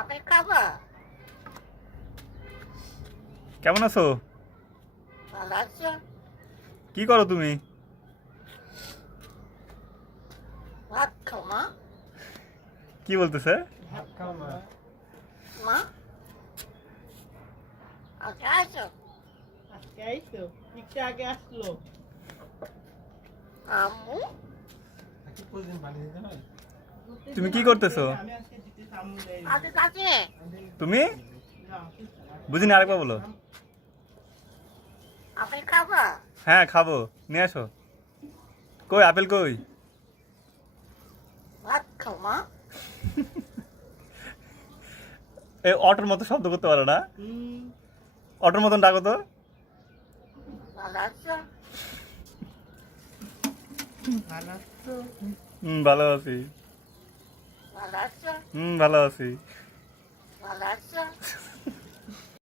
Apple খাবো? কেমন আছো? ভালো আছো? কি করো তুমি? ভাত খাও মা? কি বলতেছে? ভাত খাও মা। মা? আজকে আসো? আজকে আইছো? একটু আগে আসলো। আম্মু? তুমি কি করতেছো? আমি আজকে দিতেছি আম্মুরে। আজকে কাছে? তুমি না, বুঝিনি, আরেকবার বলো। আপেল খাবো? হ্যাঁ খাবো, নিয়ে আসো। কই আপেল কই? ভাত খাও মা? এই অটোর মতো শব্দ করতে পারো না? হুম, অটোর মতন ডাকো তো। ভালো আছো? ভালো আছো? ভালো আছি। ভালো আছো? ভালো আছি। ভালো আছো?